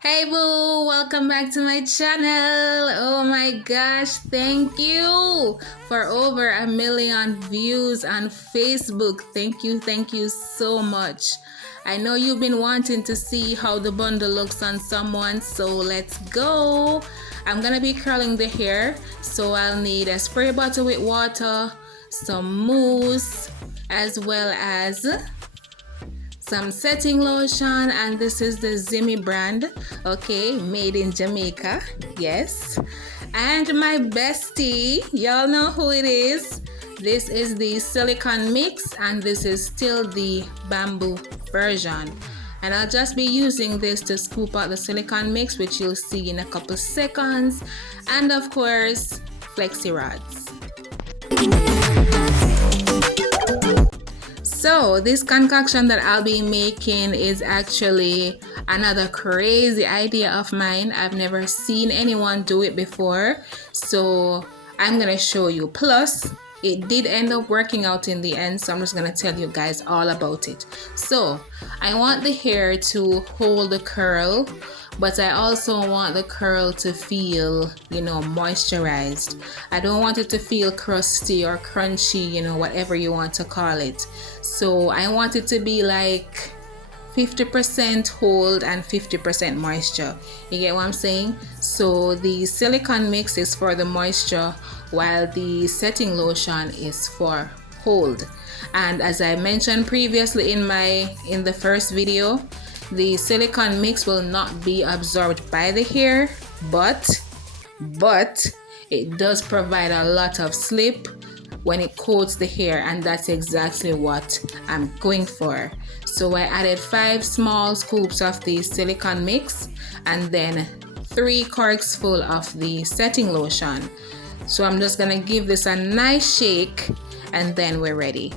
Hey boo, welcome back to my channel. Oh my gosh, thank you for over 1 million views on Facebook. Thank you so much. I know you've been wanting to see how the bundle looks on someone, so let's go. I'm gonna be curling the hair, so I'll need a spray bottle with water, some mousse, as well as some setting lotion, and this is the Zimmy brand, okay, made in Jamaica, yes. And my bestie, y'all know who it is. This is the silicone mix, and this is still the bamboo version. And I'll just be using this to scoop out the silicone mix, which you'll see in a couple seconds, and of course flexi rods. So this concoction that I'll be making is actually another crazy idea of mine. I've never seen anyone do it before, so I'm gonna show you. Plus it did end up working out in the end, so I'm just gonna tell you guys all about it. So I want the hair to hold the curl, but I also want the curl to feel, moisturized. I don't want it to feel crusty or crunchy, whatever you want to call it. So I want it to be like 50% hold and 50% moisture. You get what I'm saying? So the silicone mix is for the moisture, while the setting lotion is for hold. And as I mentioned previously in the first video, the silicone mix will not be absorbed by the hair, but it does provide a lot of slip when it coats the hair, and that's exactly what I'm going for. So I added 5 small scoops of the silicone mix and then 3 corks full of the setting lotion. So I'm just gonna give this a nice shake and then we're ready.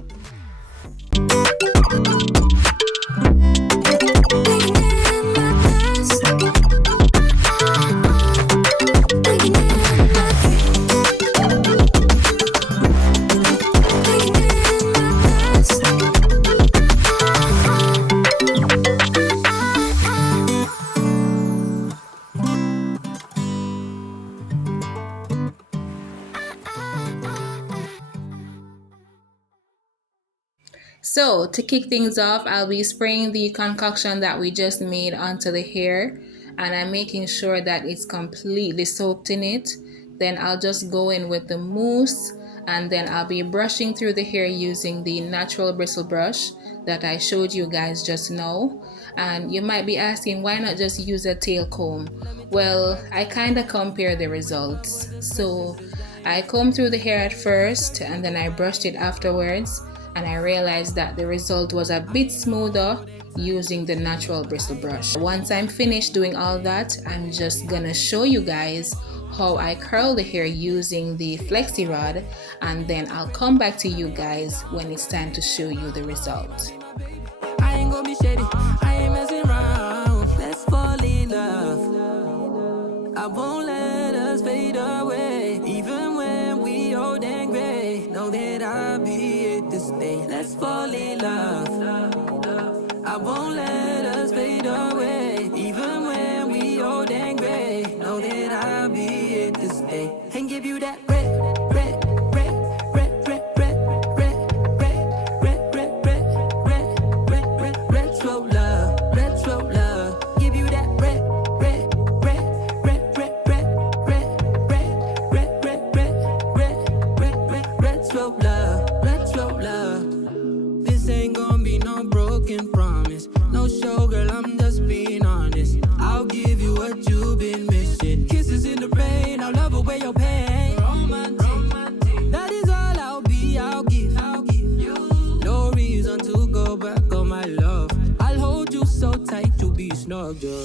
So to kick things off, I'll be spraying the concoction that we just made onto the hair, and I'm making sure that it's completely soaked in it. Then I'll just go in with the mousse, and then I'll be brushing through the hair using the natural bristle brush that I showed you guys just now. And you might be asking, why not just use a tail comb? Well, I kind of compare the results. So I combed through the hair at first and then I brushed it afterwards, and I realized that the result was a bit smoother using the natural bristle brush. Once I'm finished doing all that, I'm just gonna show you guys how I curl the hair using the flexi rod, and then I'll come back to you guys when it's time to show you the result. I ain't gonna be shady, I ain't messing around. Let's fall in love. I won't let us fade away, even when we old and gray. Know that I'll be here to stay. Let's fall in love. I won't let us fade away, even when we old and gray. Know that I'll be here to stay and give you that red.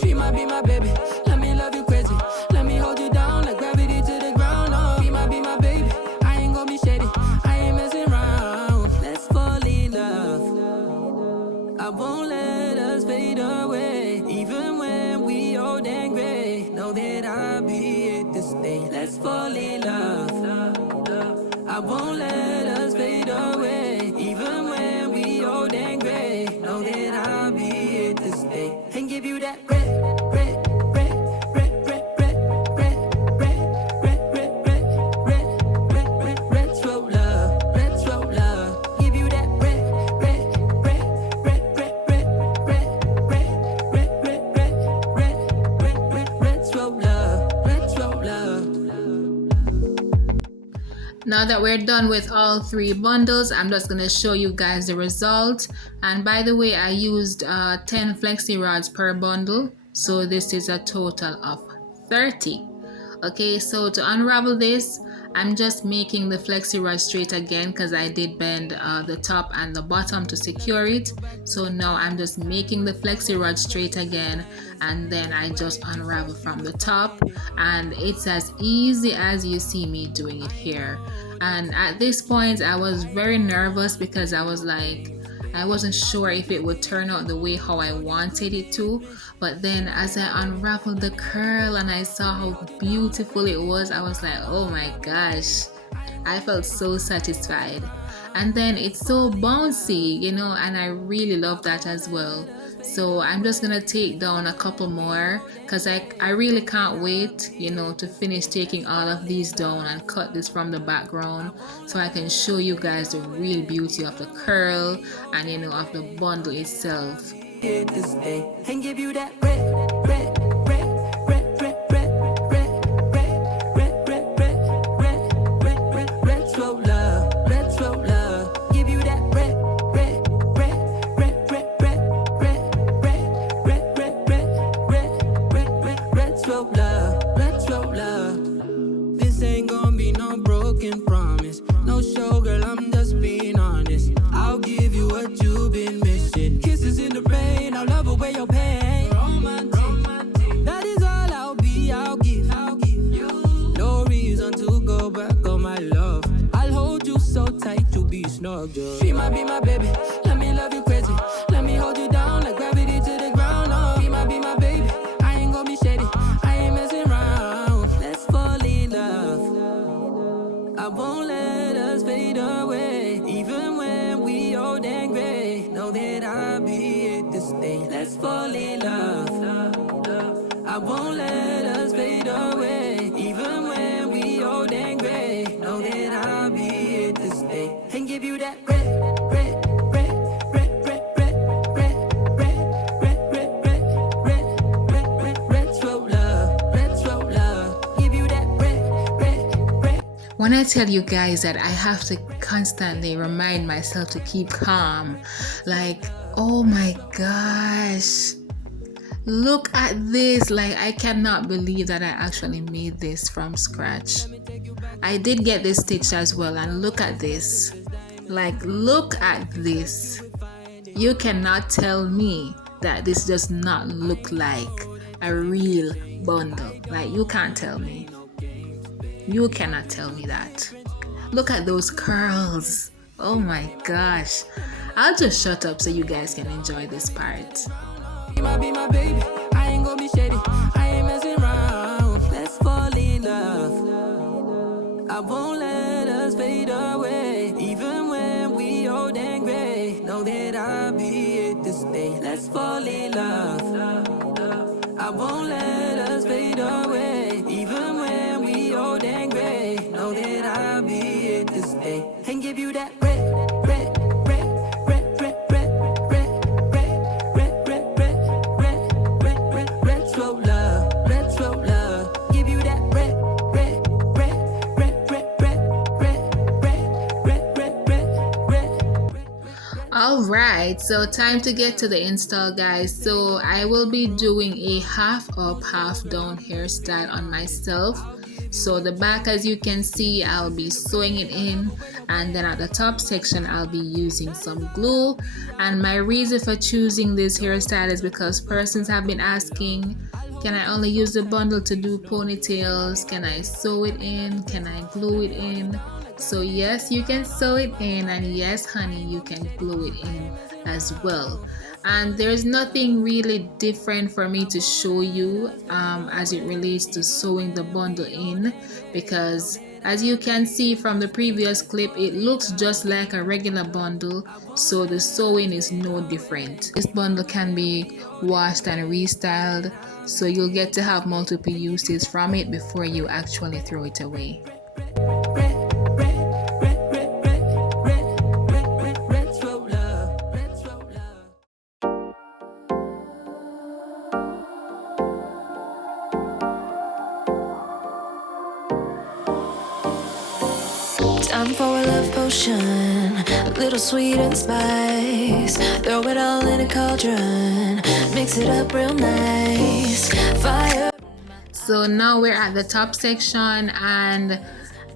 She might be my baby, let me love you crazy. Let me hold you down like gravity to the ground. Oh, she might be my baby, I ain't gonna be shady, I ain't messing around. Let's fall in love. I won't let us fade away, even when we old and gray. Know that I'll be here to stay. Let's fall in love. I won't let us fade away, even when we old and gray. Know that I'll be here to stay and give you that red. Now that we're done with all 3 bundles, I'm just going to show you guys the result. And by the way, I used 10 flexi rods per bundle, so this is a total of 30. Okay, so to unravel this, I'm just making the flexi rod straight again because I did bend the top and the bottom to secure it. So now I'm just making the flexi rod straight again, and then I just unravel from the top, and it's as easy as you see me doing it here. And at this point I was very nervous because I wasn't sure if it would turn out the way how I wanted it to, but then as I unraveled the curl and I saw how beautiful it was, I was like, oh my gosh, I felt so satisfied. And then it's so bouncy, you know, and I really love that as well. So I'm just gonna take down a couple more because I really can't wait, you know, to finish taking all of these down and cut this from the background so I can show you guys the real beauty of the curl and, you know, of the bundle itself. Hit this day and give you that red, red, red, red, red, red, red, red, red, red, red, red, red, retro love, retro love. Give you that red, red, red, red, red, red, red, red, red, red, red, red, red, retro love, retro love. This ain't gonna be no broken promise, no show, girl. I'm just being honest. I'll give you what you've been missing. Kisses in the rain, I'll love away your pain. Romantic, that is all I'll be. I'll give you no reason to go back on my love. I'll hold you so tight you'll be snug. Be my baby. Let me love you crazy. Let me hold you down like gravity to the ground. Oh, be my baby. I ain't gonna be shady. I ain't messing around. Let's fall in love. I won't let us fade away, even when we old and gray. Know that I'll be here to stay. Let's fall in love. I won't let us fade away, even when we old and gray. Know that I'll be here to stay and give you that red, red, red, red, red, red, red, red, red, red, red, red, red, retro love, retro love. Give you that red, red, red. When I tell you guys that I have to constantly remind myself to keep calm, like, oh my gosh, look at this. Like, I cannot believe that I actually made this from scratch. I did get this stitched as well, and look at this. Like, look at this. You cannot tell me that this does not look like a real bundle. Like, you can't tell me. You cannot tell me that. Look at those curls. Oh my gosh. I'll just shut up so you guys can enjoy this part. Be my baby. I ain't gonna be shady. I ain't messing around. Let's fall in love. I won't let us fade away, even when we old and gray. Know that I'll be here to stay. Let's fall in love. I won't let us fade away, even when we old and gray. Know that I'll be here to stay and give you that red, red, red, red, red, red, red, red, red, red, red, red, red, retro love, retro love. Give you that red, red, red, red, red, red, red, red, red, red, red, red. Alright, so time to get to the install, guys. So I will be doing a half up, half down hairstyle on myself. So the back, as you can see, I'll be sewing it in, and then at the top section I'll be using some glue. And my reason for choosing this hairstyle is because persons have been asking, can I only use the bundle to do ponytails? Can I sew it in? Can I glue it in? So yes, you can sew it in, and yes honey, you can glue it in as well. And there's nothing really different for me to show you as it relates to sewing the bundle in, because as you can see from the previous clip, it looks just like a regular bundle, so the sewing is no different. This bundle can be washed and restyled, so you'll get to have multiple uses from it before you actually throw it away. I'm for a love potion, a little sweet and spice. Throw it all in a cauldron, mix it up real nice. Fire. So now we're at the top section, and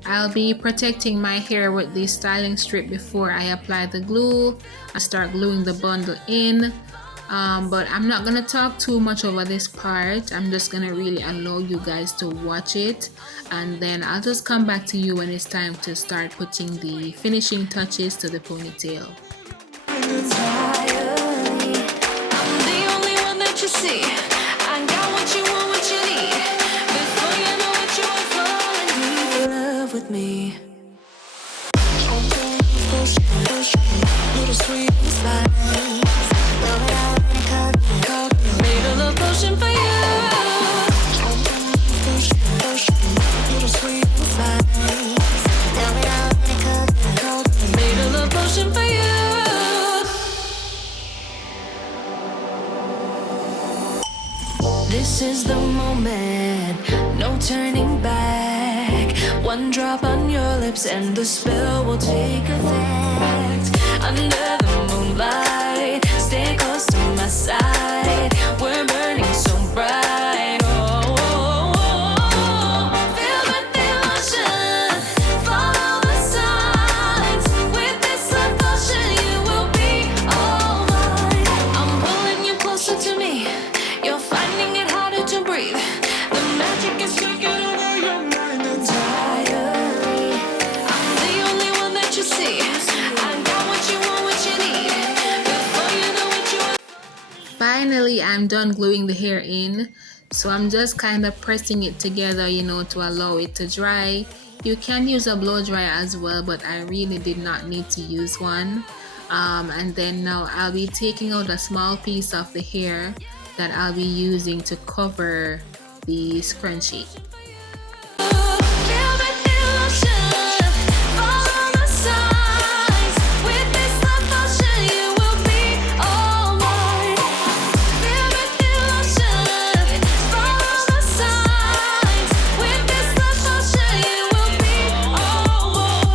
I'll be protecting my hair with the styling strip before I apply the glue. I start gluing the bundle in, but I'm not gonna talk too much over this part. I'm just gonna really allow you guys to watch it, and then I'll just come back to you when it's time to start putting the finishing touches to the ponytail. I'm the only one that you see. I got what you want, what you need. Before you know what you are falling deep in love with me. Little sweet spice. Made a love potion for you. Little sweet spice. Made a love potion for you. This is the moment, no turning back. One drop on your lips and the spell will take effect. Under the moonlight, stay close to my side. We're burning so bright. Oh, oh, oh. Feel the emotion, follow the signs. With this love potion, you will be all mine. I'm pulling you closer to me. You're finding it harder to breathe. The magic is taking over your mind entirely. I'm the only one that you see. I got what you want, what you need. Before you know what you want. Finally, I'm done gluing the hair in, so I'm just kind of pressing it together, to allow it to dry. You can use a blow dryer as well, but I really did not need to use one. And then now I'll be taking out a small piece of the hair that I'll be using to cover the scrunchie. Feel the emotion, follow the signs. With this love potion, you will be all mine. Feel the emotion, follow the signs. With this love potion, you will be all mine.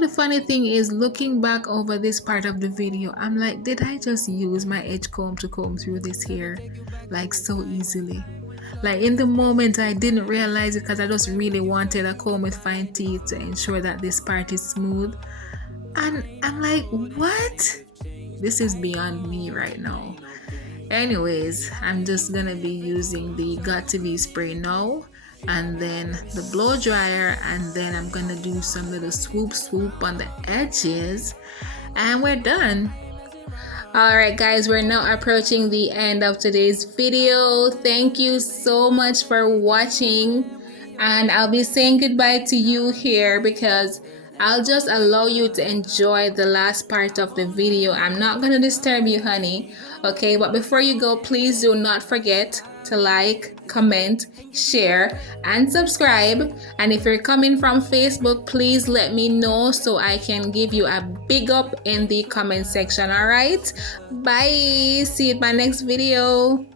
The funny thing is, looking back over this part of the video, I'm like, did I just use my edge comb to comb through this hair like so easily? Like in the moment I didn't realize it, because I just really wanted a comb with fine teeth to ensure that this part is smooth. And I'm like, what? This is beyond me right now. Anyways, I'm just gonna be using the Got to Be spray now, and then the blow dryer, and then I'm gonna do some little swoop on the edges, and we're done. Alright guys, we're now approaching the end of today's video. Thank you so much for watching, and I'll be saying goodbye to you here because I'll just allow you to enjoy the last part of the video. I'm not gonna disturb you, honey. Okay, but before you go, please do not forget to like, comment, share, and subscribe. And if you're coming from Facebook, please let me know so I can give you a big up in the comment section. All right, bye. See you in my next video.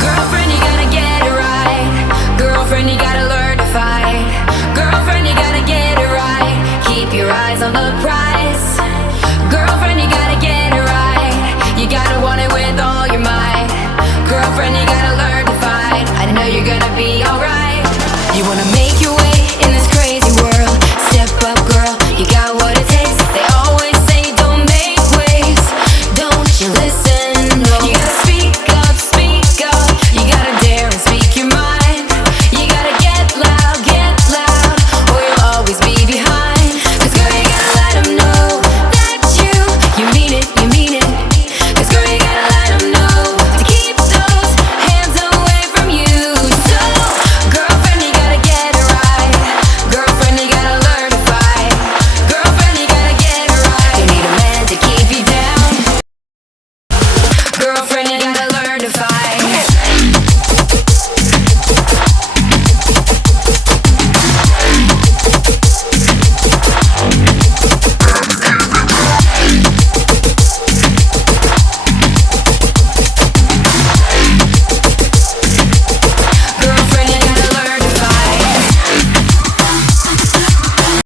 Girlfriend, you gotta get it right. Girlfriend, you gotta learn to fight. Girlfriend, you gotta get it right. Keep your eyes on the prize. Girlfriend, you gotta get it right. You gotta want it with all your might. Girlfriend, you gotta learn to fight. I know you're gonna be alright. You wanna make your way